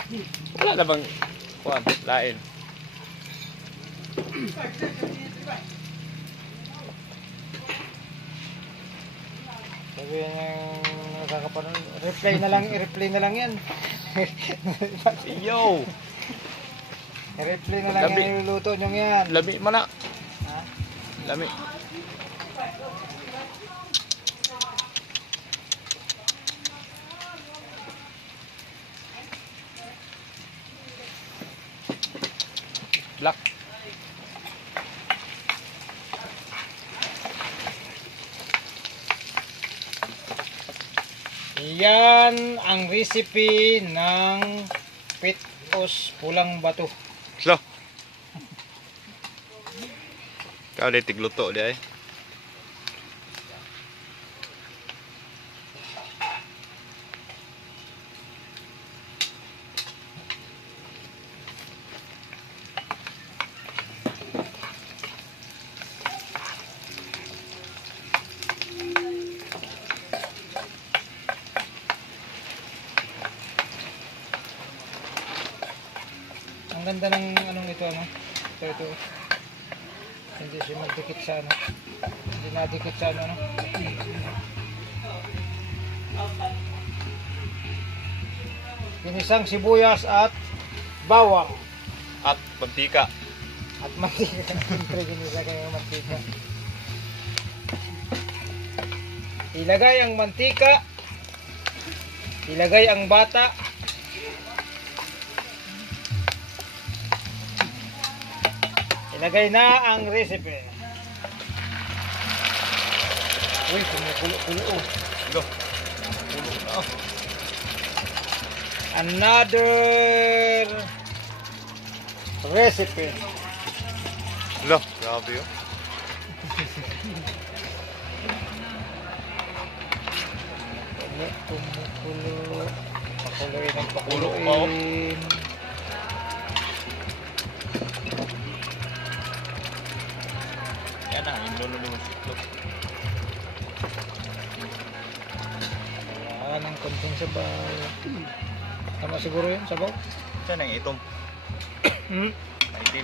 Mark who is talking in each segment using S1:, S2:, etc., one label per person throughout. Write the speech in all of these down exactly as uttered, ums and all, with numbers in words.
S1: Wala na bang kuwan, lain.
S2: Sabi niyang nakakapanood, replay na lang, i-replay na lang yan.
S1: Yo!
S2: I-replay na lang
S1: Labi.
S2: yan, iluluto nyo yan.
S1: Lami man na.
S2: Ha?
S1: Lami. Black.
S2: Yan ang recipe ng pitos pulang bato.
S1: Slow. Kau dia tigluto dia eh.
S2: Ang ganda ng anong ito ano. Ito ito. Hindi siya magdikit sa ano. Hindi nadikit sa ano. ano. Ginisang sibuyas at bawang
S1: At mantika.
S2: at mantika. Siyempre ginisa kayo ng mantika. Ilagay ang mantika. Ilagay ang bata. Ilagay na ang recipe. Uy, kumukulo-kulo oh.
S1: Go. Pulo na. Oh.
S2: Another recipe.
S1: Lo, grabe yun.
S2: Kumukulo. Pakuloyin ang
S1: Kulo pa, oh.
S2: pakuloyin.
S1: Yan na, yung lululungan siklo.
S2: Ayan ang konting sabaw. Tama siguro yun, sabaw?
S1: Saan ang itom?
S2: Hmm?
S1: Itim.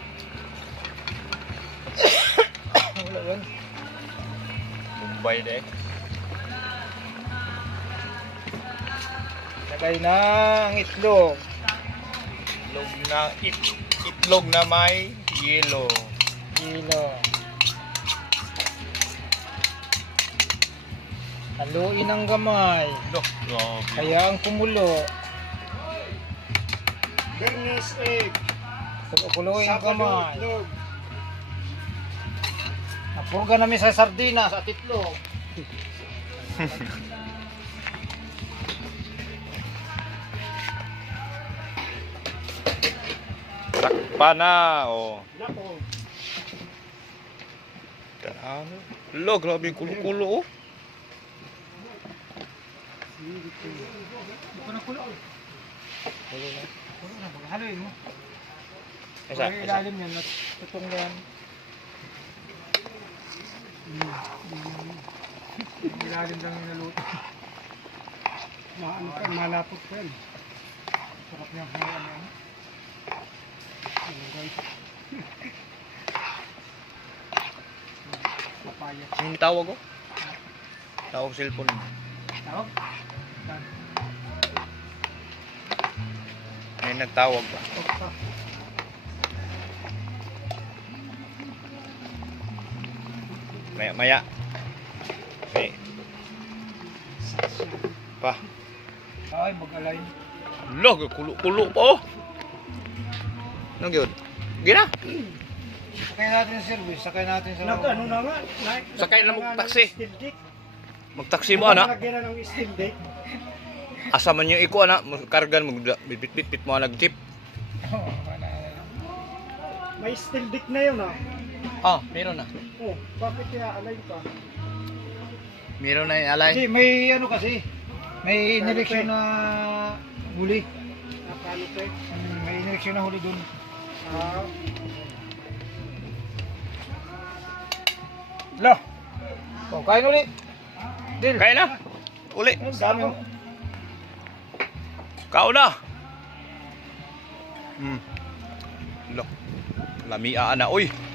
S2: Wala yun.
S1: Bombay de.
S2: Lagay na ang itlog.
S1: Itlog na, it, itlog na may yellow.
S2: Kilo. Haluin ang gamay.
S1: Lo, grabe.
S2: Kaya ang kumulo.
S3: Bernes egg.
S2: Kuluin ang gamay.
S3: Itlog.
S2: Napurga namin sa sardinas at itlog.
S1: Takpa na, oh.
S3: Lako.
S1: Ano? Lo, grabe yung kulo-kulo, oh.
S2: Kulo na. Kulo na. Haluin mo.
S1: Isa,
S2: Kung
S1: isa.
S2: ilalim yan, tutong na yan. Yung ilalim lang yung naluto.
S3: Ma ano ka, malapot ka yan.
S2: Sarap niyang hayaan yan.
S3: Ano, guys?
S2: Papaya.
S1: Yung tawag, oh. Tawag cellphone.
S2: Tawag?
S1: May nagtawag ba?
S2: Okta.
S1: Maya, maya. Okay. Pa.
S2: Ay, mag-alay.
S1: Lo, kulo-kulo pa, oh. Ano yun? Gina.
S2: Sakay natin sa service. Sakay natin sa...
S3: Nag ano na nga. na-
S1: Sakay na
S3: nagkaroon
S1: mag-taxi.
S3: ng steel deck.
S1: Magtaksi mo, ana.
S3: Nagkaroon na ng steel deck.
S1: Asa man yung iko, ana. Kargan, magbit-bit-bit mo nag-jeep.
S2: Oo, wala na.
S3: May steel deck na yun ah.
S1: Ah, meron na.
S3: Oh, bakit kaya alay pa?
S1: Meron na yung alay.
S2: Kasi may ano kasi, may ineleksyon na huli.
S3: Nakano pa eh.
S2: Mm, May ineleksyon na huli dun.
S3: Ah,
S2: Lo! Oh, kain uli. Dil.
S1: Kaya na. Uli.
S2: Ang dami mo.
S1: Kao na. Hmm. Lo. Lamia na. Uy.